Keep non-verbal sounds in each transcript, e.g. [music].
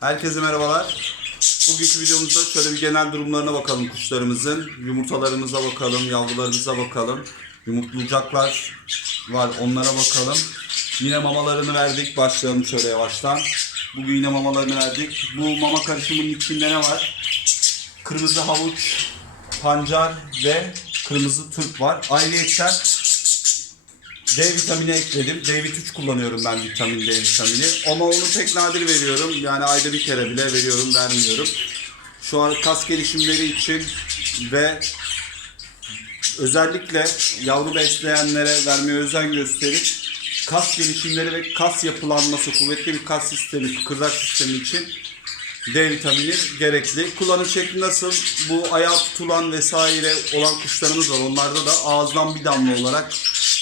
Herkese merhabalar. Bugünkü videomuzda şöyle bir genel durumlarına bakalım kuşlarımızın. Yumurtalarımıza bakalım, yavrularımıza bakalım. Yumurtlayacaklar var onlara bakalım. Yine mamalarını verdik. Başlayalım şöyle yavaştan. Bugün yine mamalarını verdik. Bu mama karışımının içinde ne var? Kırmızı havuç, pancar ve kırmızı turp var. Ayrıca D vitamini ekledim. D3 kullanıyorum ben vitamin D vitamini. Ama onu pek nadir veriyorum. Yani ayda bir kere bile veriyorum, vermiyorum. Şu an kas gelişimleri için ve özellikle yavru besleyenlere vermeye özen gösterip kas gelişimleri ve kas yapılanması, kuvvetli bir kas sistemi, kıkırdak sistemi için D vitamini gerekli. Kullanım şekli nasıl? Bu ayağı tutulan vesaire olan kuşlarımız var. Onlarda da ağızdan bir damla olarak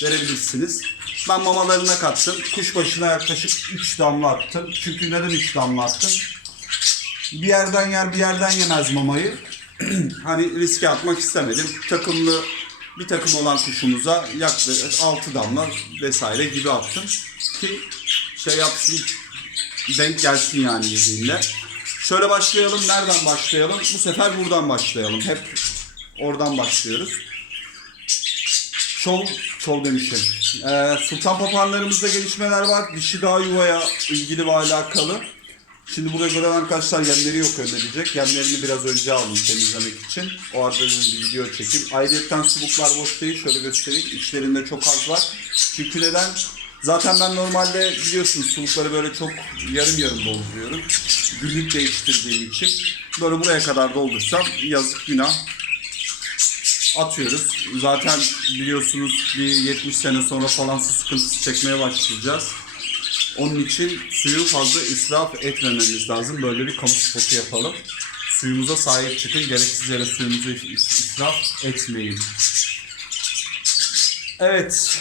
verebilirsiniz. Ben mamalarına kattım. Kuş başına yaklaşık 3 damla attım. Çünkü neden 3 damla attım? Bir yerden yer bir yerden yemez mamayı. [clears throat] hani riske atmak istemedim. Takımlı bir takım olan kuşumuza yaklaşık 6 damla vesaire gibi attım. Ki şey yapsın denk gelsin yani yediğinde. Şöyle başlayalım. Nereden başlayalım? Bu sefer buradan başlayalım. Hep oradan başlıyoruz. Şov, şov demişim. Ee, sultan papağanlarımızda gelişmeler var. Dişi daha yuvaya ilgili ve alakalı. Şimdi buraya gören arkadaşlar yemleri yok önerecek. Yemlerini biraz önce aldım temizlemek için. O arada bir video çekeyim. Ayrıca suluklar boş değil. Şöyle göstereyim. İçlerinde çok az var. Çünkü neden? Zaten ben normalde biliyorsunuz sulukları böyle çok yarım yarım dolduruyorum. Günlük değiştirdiğim için. Böyle buraya kadar doldursam yazık günah atıyoruz. Zaten biliyorsunuz bir 70 sene sonra falan su sıkıntısı çekmeye başlayacağız. Onun için suyu fazla israf etmememiz lazım. Böyle bir kamu spotu yapalım. Suyumuza sahip çıkın. Gereksiz yere suyumuzu is- israf etmeyin. Evet.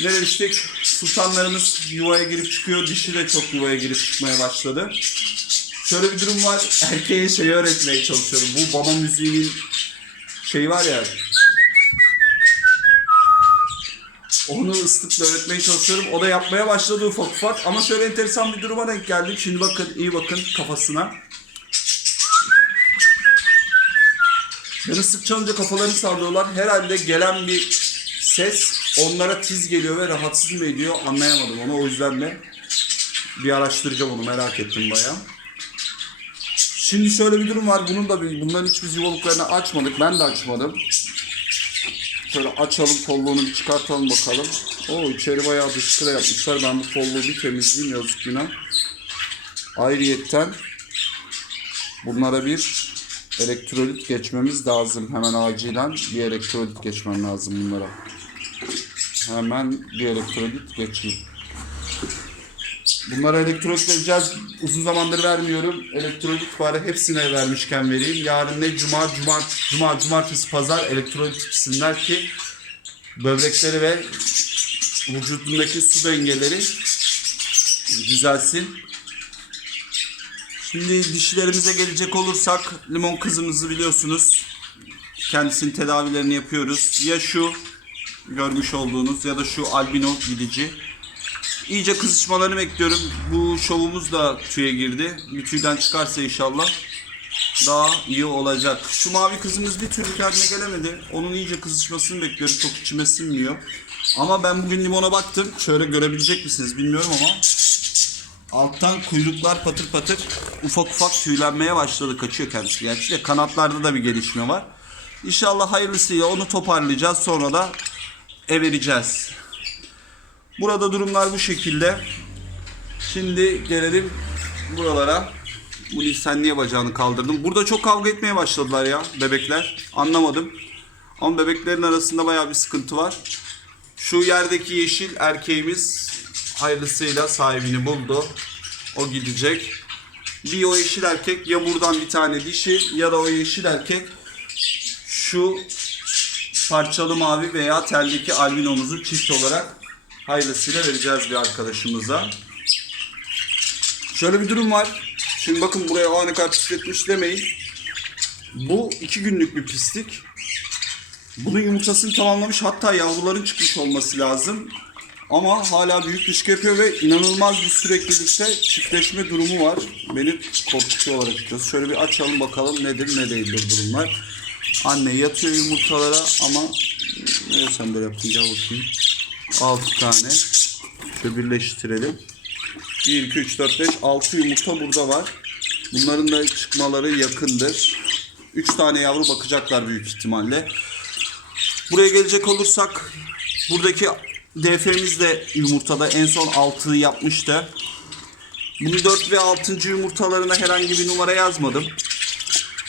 Ne demiştik? Sultanlarımız yuvaya girip çıkıyor. Dişi de çok yuvaya girip çıkmaya başladı. Şöyle bir durum var. Erkeğe şey öğretmeye çalışıyorum. Bu baba müziğinin şey var ya. Onu ıslıkla öğretmeye çalışıyorum. O da yapmaya başladı ufak ufak. Ama şöyle enteresan bir duruma denk geldik. Şimdi bakın iyi bakın kafasına. Ben ıslık çalınca kafalarını sallıyorlar. Herhalde gelen bir ses onlara tiz geliyor ve rahatsız mı ediyor anlayamadım onu. O yüzden de bir araştıracağım onu merak ettim bayağı. Şimdi şöyle bir durum var. Bunun da bir, bunların hiç biz yuvalıklarını açmadık. Ben de açmadım. Şöyle açalım folluğunu bir çıkartalım bakalım. Oo içeri bayağı dışkıra yapmışlar. Ben bu folluğu bir temizleyeyim yazık günah. Ayrıyetten bunlara bir elektrolit geçmemiz lazım. Hemen acilen bir elektrolit geçmem lazım bunlara. Hemen bir elektrolit geçeyim. Bunlara elektrolit vereceğiz. Uzun zamandır vermiyorum. Elektrolit bari hepsine vermişken vereyim. Yarın ne cuma, cuma, cuma, cumartesi, pazar elektrolit içsinler ki böbrekleri ve vücudundaki su dengeleri düzelsin. Şimdi dişilerimize gelecek olursak limon kızımızı biliyorsunuz. Kendisinin tedavilerini yapıyoruz. Ya şu görmüş olduğunuz ya da şu albino gidici. İyice kızışmalarını bekliyorum. Bu şovumuz da tüye girdi. Bir tüyden çıkarsa inşallah daha iyi olacak. Şu mavi kızımız bir türlü kendine gelemedi. Onun iyice kızışmasını bekliyorum. Çok içime sinmiyor. Ama ben bugün limona baktım. Şöyle görebilecek misiniz bilmiyorum ama alttan kuyruklar patır patır ufak ufak tüylenmeye başladı. Kaçıyor kendisi. Gerçi de kanatlarda da bir gelişme var. İnşallah hayırlısıyla onu toparlayacağız. Sonra da ev vereceğiz. Burada durumlar bu şekilde. Şimdi gelelim buralara. Bu sen niye bacağını kaldırdın? Burada çok kavga etmeye başladılar ya bebekler. Anlamadım. Ama bebeklerin arasında bayağı bir sıkıntı var. Şu yerdeki yeşil erkeğimiz hayırlısıyla sahibini buldu. O gidecek. Bir o yeşil erkek ya buradan bir tane dişi ya da o yeşil erkek şu parçalı mavi veya teldeki albinomuzu çift olarak hayırlısıyla vereceğiz bir arkadaşımıza. Şöyle bir durum var. Şimdi bakın buraya o ne kadar pisletmiş demeyin. Bu iki günlük bir pislik. Bunun yumurtasını tamamlamış hatta yavruların çıkmış olması lazım. Ama hala büyük dışkı yapıyor ve inanılmaz bir süreklilikte çiftleşme durumu var. Beni korkutuyorlar açıkçası. Şöyle bir açalım bakalım nedir ne değildir durumlar. Anne yatıyor yumurtalara ama ne sen böyle yaptın gel bakayım. 6 tane. Şöyle birleştirelim. 1, 2, 3, 4, 5, 6 yumurta burada var. Bunların da çıkmaları yakındır. 3 tane yavru bakacaklar büyük ihtimalle. Buraya gelecek olursak buradaki DF'miz de yumurtada en son 6'yı yapmıştı. Bunu 4 ve 6. yumurtalarına herhangi bir numara yazmadım.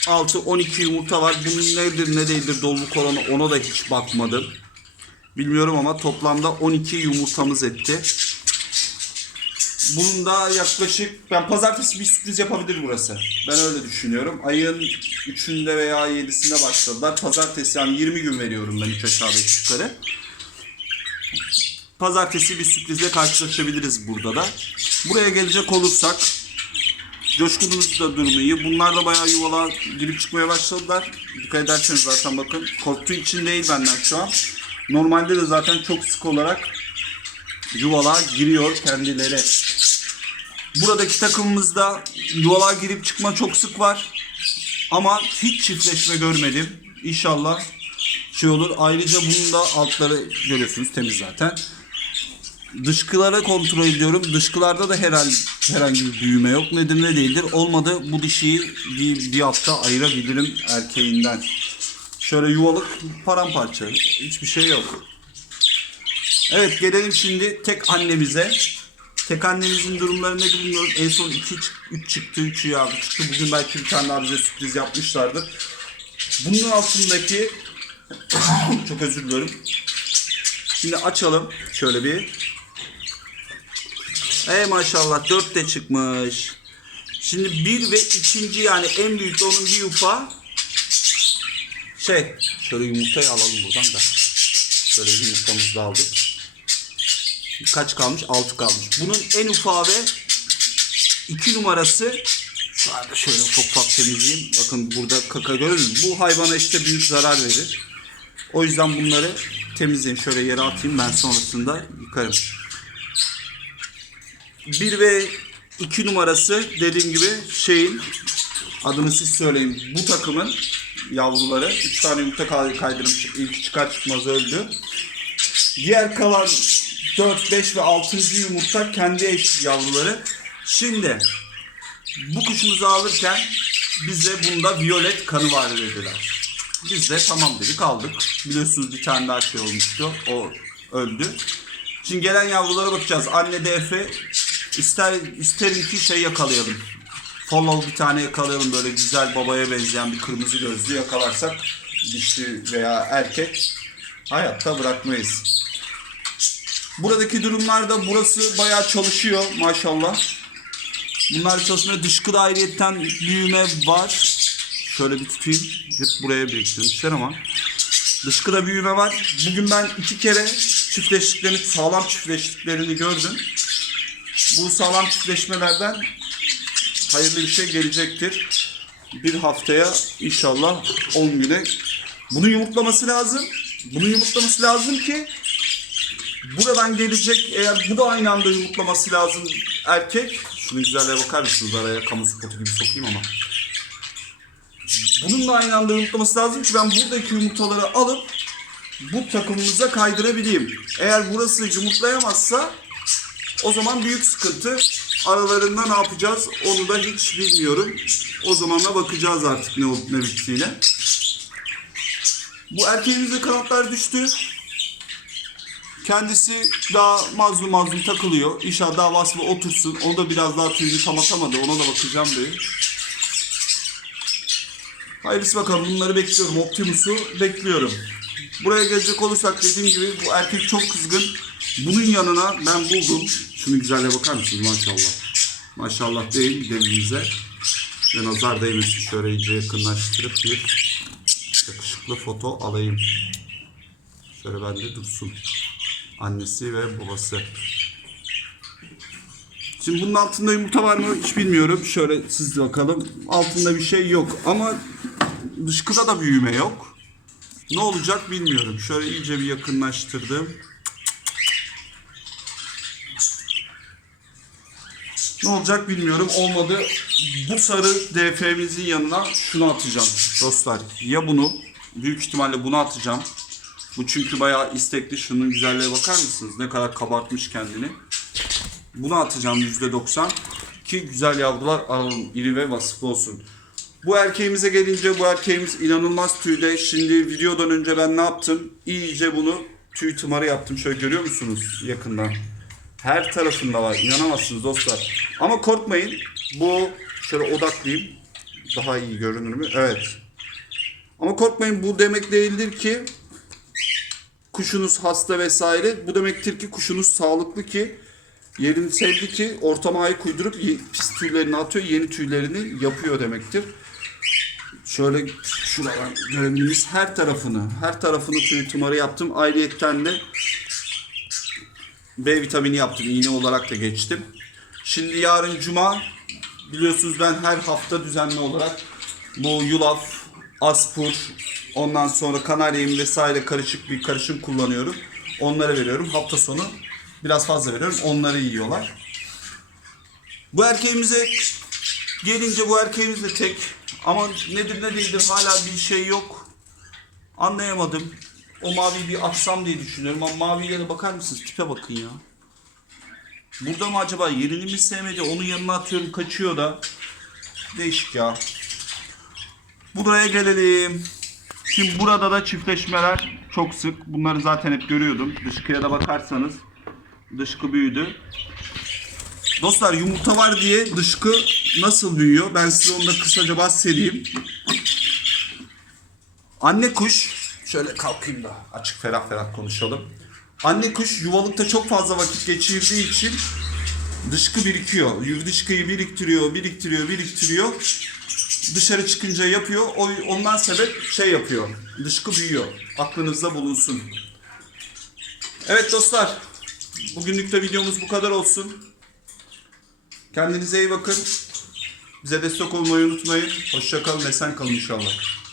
6 12 yumurta var. Bunun nedir ne değildir doluluk oranı ona da hiç bakmadım. Bilmiyorum ama toplamda 12 yumurtamız etti. Bunun da yaklaşık ben pazartesi bir sürpriz yapabilir burası. Ben öyle düşünüyorum. Ayın 3'ünde veya 7'sinde başladılar. Pazartesi yani 20 gün veriyorum ben 3 aşağı 5 yukarı. Pazartesi bir sürprizle karşılaşabiliriz burada da. Buraya gelecek olursak Coşkun'un da durumu iyi. Bunlar da bayağı yuvala girip çıkmaya başladılar. Dikkat ederseniz zaten bakın. Korktuğu için değil benden şu an. Normalde de zaten çok sık olarak yuvala giriyor kendileri. Buradaki takımımızda yuvala girip çıkma çok sık var. Ama hiç çiftleşme görmedim. İnşallah şey olur. Ayrıca bunun da altları görüyorsunuz temiz zaten. Dışkıları kontrol ediyorum. Dışkılarda da herhangi, herhangi bir büyüme yok. Nedir ne değildir. Olmadı bu dişiyi bir, bir hafta ayırabilirim erkeğinden. Şöyle yuvalık paramparça. Hiçbir şey yok. Evet gelelim şimdi tek annemize. Tek annemizin durumları ne bilmiyorum. En son 2 3 çıktı, 3 yavru çıktı. Bugün belki bir tane daha bize sürpriz yapmışlardır. Bunun altındaki [coughs] çok özür diliyorum. Şimdi açalım şöyle bir. Ey maşallah 4 de çıkmış. Şimdi bir ve ikinci yani en büyük onun bir yufa şey şöyle yumurtayı alalım buradan da. Şöyle yumurtamızı da aldık. Kaç kalmış? 6 kalmış. Bunun en ufağı ve 2 numarası şu anda şöyle ufak ufak temizleyeyim. Bakın burada kaka görüyor musunuz? Bu hayvana işte büyük zarar verir. O yüzden bunları temizleyin. Şöyle yere atayım ben sonrasında yıkarım. 1 ve 2 numarası dediğim gibi şeyin adını siz söyleyin. Bu takımın yavruları 3 tane yumurta kay- kaydırmış. İlk çıkar çıkmaz öldü. Diğer kalan 4, 5 ve 6. yumurta kendi eş yavruları. Şimdi bu kuşumuzu alırken bize bunda violet kanı var dediler. Biz de tamam dedik aldık. Biliyorsunuz bir tane daha şey olmuştu. O öldü. Şimdi gelen yavrulara bakacağız. Anne DF ister isterim ki şey yakalayalım. Follow bir tane yakalayalım böyle güzel babaya benzeyen bir kırmızı gözlü yakalarsak dişli veya erkek hayatta bırakmayız. Buradaki durumlarda burası bayağı çalışıyor maşallah. Bunlar çalışmaya dışkıda ayrıyetten büyüme var. Şöyle bir tutayım. Hep buraya biriktirmişler ama. Dışkıda büyüme var. Bugün ben iki kere çiftleştiklerini, sağlam çiftleştiklerini gördüm. Bu sağlam çiftleşmelerden hayırlı bir şey gelecektir. Bir haftaya inşallah 10 güne. Bunun yumurtlaması lazım. Bunun yumurtlaması lazım ki buradan gelecek eğer bu da aynı anda yumurtlaması lazım erkek. Şunu güzelliğe bakar mısınız araya kamu spotu gibi sokayım ama. Bunun da aynı anda yumurtlaması lazım ki ben buradaki yumurtaları alıp bu takımımıza kaydırabileyim. Eğer burası yumurtlayamazsa o zaman büyük sıkıntı. Aralarında ne yapacağız onu da hiç bilmiyorum. O zaman da bakacağız artık ne olup ne bittiğine. Bu erkeğimizde kanatlar düştü. Kendisi daha mazlum mazlum takılıyor. İnşallah daha vasfı otursun. Onu da biraz daha tüyünü tam atamadı. Ona da bakacağım bir. Hayırlısı bakalım. Bunları bekliyorum. Optimus'u bekliyorum. Buraya gelecek olursak dediğim gibi bu erkek çok kızgın. Bunun yanına ben buldum. Şunu güzelliğe bakar mısınız maşallah. Maşallah değil birbirimize. Ve nazar değmesin. Şöyle iyice yakınlaştırıp bir yakışıklı foto alayım. Şöyle bende dursun. Annesi ve babası. Şimdi bunun altında yumurta var mı hiç bilmiyorum. Şöyle siz bakalım. Altında bir şey yok ama dışkıda da büyüme yok. Ne olacak bilmiyorum. Şöyle iyice bir yakınlaştırdım. Ne olacak bilmiyorum. Olmadı. Bu sarı DF'mizin yanına şunu atacağım dostlar. Ya bunu, büyük ihtimalle bunu atacağım. Bu çünkü bayağı istekli. Şunun güzelliğe bakar mısınız? Ne kadar kabartmış kendini. Bunu atacağım %90 ki güzel yavrular alalım. iri ve vasıflı olsun. Bu erkeğimize gelince bu erkeğimiz inanılmaz tüyde. Şimdi videodan önce ben ne yaptım? İyice bunu tüy tımarı yaptım. Şöyle görüyor musunuz yakından? Her tarafında var. İnanamazsınız dostlar. Ama korkmayın. Bu şöyle odaklayayım. Daha iyi görünür mü? Evet. Ama korkmayın bu demek değildir ki kuşunuz hasta vesaire. Bu demektir ki kuşunuz sağlıklı ki yerini sevdi ki ortama ayak uydurup pis tüylerini atıyor, yeni tüylerini yapıyor demektir. Şöyle şuradan görebildiğiniz her tarafını, her tarafını tüy tımarı yaptım. Ayrıyetten de B vitamini yaptım. iğne olarak da geçtim. Şimdi yarın cuma biliyorsunuz ben her hafta düzenli olarak bu yulaf, aspur, ondan sonra kanaryayım vesaire karışık bir karışım kullanıyorum. Onları veriyorum. Hafta sonu biraz fazla veriyorum. Onları yiyorlar. Bu erkeğimize gelince bu erkeğimiz de tek ama nedir ne değildir hala bir şey yok. Anlayamadım. O maviyi bir atsam diye düşünüyorum ama mavilere bakar mısınız? Tipe bakın ya. Burada mı acaba yerini mi sevmedi? Onun yanına atıyorum kaçıyor da. Değişik ya. Buraya gelelim. Şimdi burada da çiftleşmeler çok sık. Bunları zaten hep görüyordum. Dışkıya da bakarsanız dışkı büyüdü. Dostlar yumurta var diye dışkı nasıl büyüyor? Ben size onu da kısaca bahsedeyim. Anne kuş şöyle kalkayım da açık ferah ferah konuşalım. Anne kuş yuvalıkta çok fazla vakit geçirdiği için dışkı birikiyor. Yuv dışkıyı biriktiriyor, biriktiriyor, biriktiriyor. Dışarı çıkınca yapıyor. O, ondan sebep şey yapıyor. Dışkı büyüyor. Aklınızda bulunsun. Evet dostlar. Bugünlük de videomuz bu kadar olsun. Kendinize iyi bakın. Bize destek olmayı unutmayın. Hoşça kalın, esen kalın inşallah.